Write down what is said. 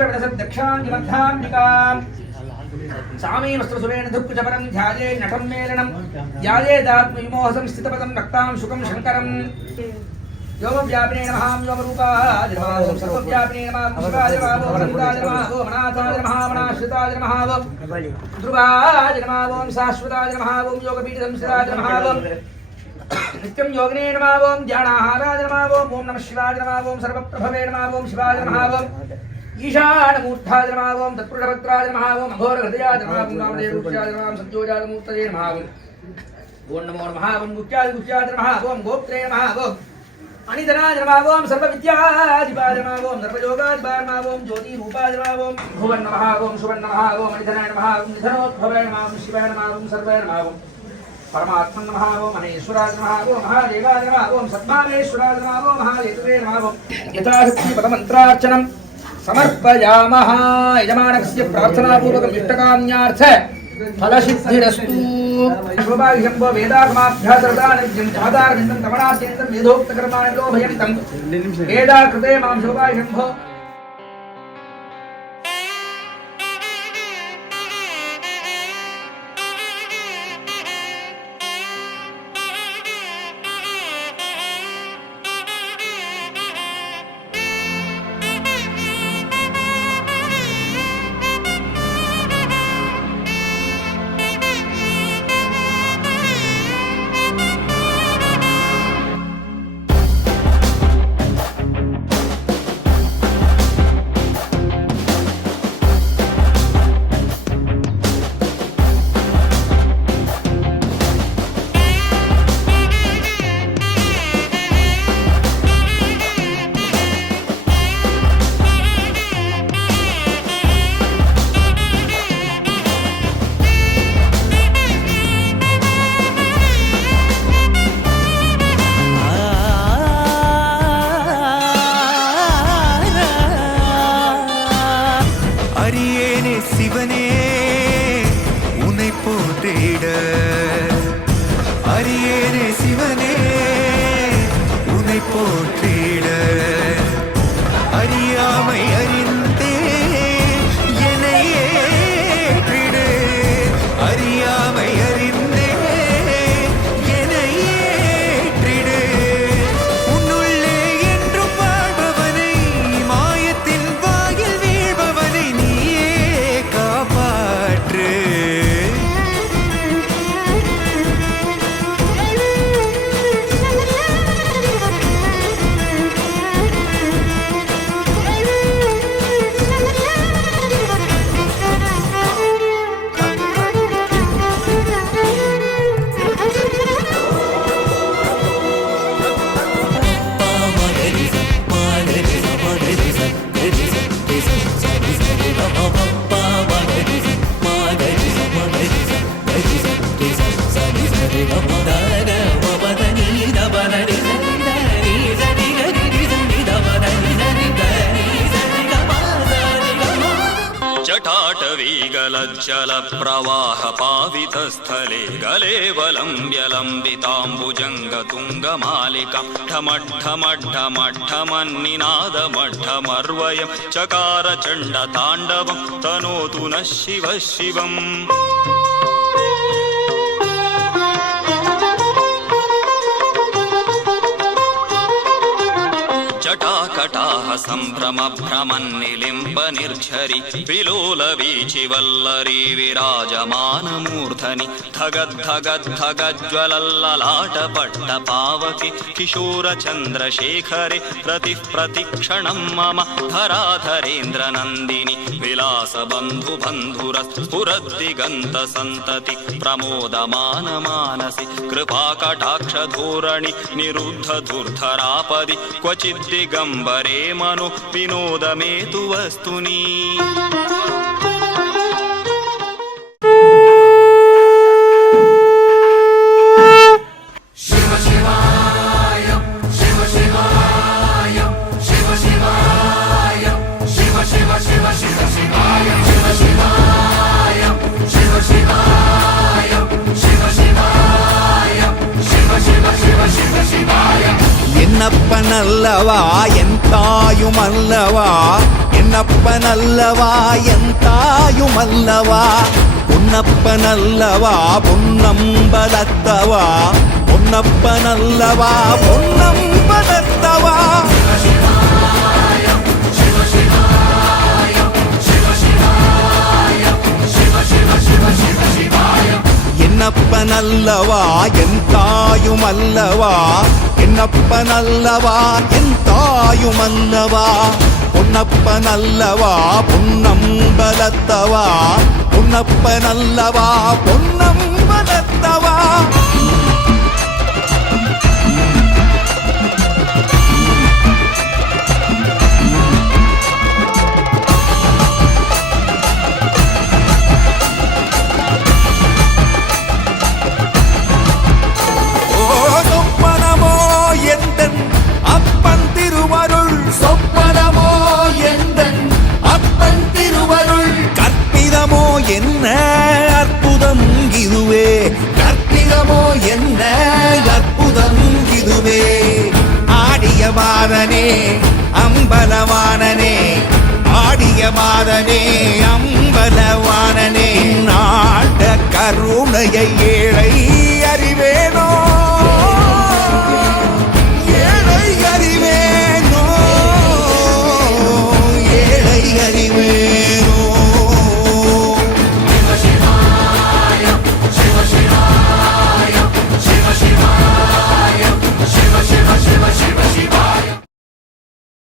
दक्षाञ्जलध्यान्निकाम् सामी वस्त्रसुरेण दुःखजपरं ध्याये नटं मेलनं ध्यायेदात्मविमोहसं स्थितपदं भक्तां शुकं शङ्करम् योमव्यापिने नमः योमरूपाय नमः सर्वव्यापिने नमः शिवाय नमः वरदाय नमः मनाथाय नमः मनाश्रिताय नमः ध्रुवाय नमः ओम शाश्वताय नमः ओम योगपीठसंस्थिताय नमः नित्यं योगिने नमः ओम ध्यानाहाराय नमः ओम नमः शिवाय नमः ओम सर्वप्रभवे नमः ओम शिवाय नमः ओम ईशानमूर्धाय नमः ओम तत्पुरुषभद्राय नमः ओम अघोरहृदयाय नमः ओम नामदेवरूपाय नमः ओम सत्योजातमूर्तये नमः ओम नमो नमः ओम गुह्याय नमः ओम गोत्रे नमः ओम अनिधनाय नमः ओम सर्वविद्याधिपाय नमः ओम सर्वयोगाधिपाय नमः ओम ज्योतिरूपाय नमः ओम भुवन नमः ओम सुवन नमः ओम अनिधनाय नमः ओम निधनोद्भवाय नमः ओम शिवाय नमः ओम सर्वाय नमः ओम परमात्मने नमः ओम अनेश्वराय नमः ओम महादेवाय नमः ओम सद्मानेश्वराय नमः ओम महादेवते नमः ओम यथाशक्ति पदमन्त्रार्चनं समर्पयामः यजमानस्य प्रार्थनापूर्वकम् इष्टकाम्यार्थ फलसिद्धिरस्तु शोभाशम्भो वेदागमाभ्यासरदानज्ञं जादारविन्दं तमणात्यन्तं वेदोक्तकर्माणि लोभयन्तं वेदाकृते मां शोभाशम्भो जल प्रवाह पावितस्थले गलेवलं व्यलम्बिताम्बुजङ्गतुङ्गमालिकां ठमठ्ठमठ्ठमन्निनादमठ्ठमर्वयं चकार चण्डताण्डवं तनोतु नः शिवः शिवम् जटाकटाः सम्भ्रमभ्रमन्निलिम्ब निर्झरि विलोलवीचिवल्लरी विराजमानमूर्धनि धगद्धगद्धगज्ज्वलल्ललाटपट्टपावके किशोरचन्द्रशेखरे प्रतिक्षणं मम धराधरेन्द्रनन्दिनि विलासबन्धुबन्धुरस्फुरद्दिगन्तसन्तति प्रमोदमानमानसि कृपाकटाक्षधोरणि निरुद्धधुर्धरापदि क्वचिद्दिगम्बरे मनो विनोदमेतु वस्तुनि என்னப்பனல்லவா என் தாயுமல்லவா என் பொன்னப்பனல்லவா என் தாயுமல்லவா பொன்னப்பனல்லவா பொன்னம்பலத்தவா பொன்னப்பனல்லவா பொன்னம்பலத்தவா என்னப்பனல்லவா என் தாயுமல்லவா என்னப்பனல்லவா என் தாயுமல்லவா பொன்னப்பனல்லவா பொன்னம்பலத்தவா பொன்னப்பனல்லவா பொன்னம்பலத்தவா என்ன அற்புதம் இதுவே கற்பிதமோ என்ன அற்புதம் இதுவே ஆடிய மாதனே அம்பலவானனே ஆடிய மாதனே அம்பலவானனே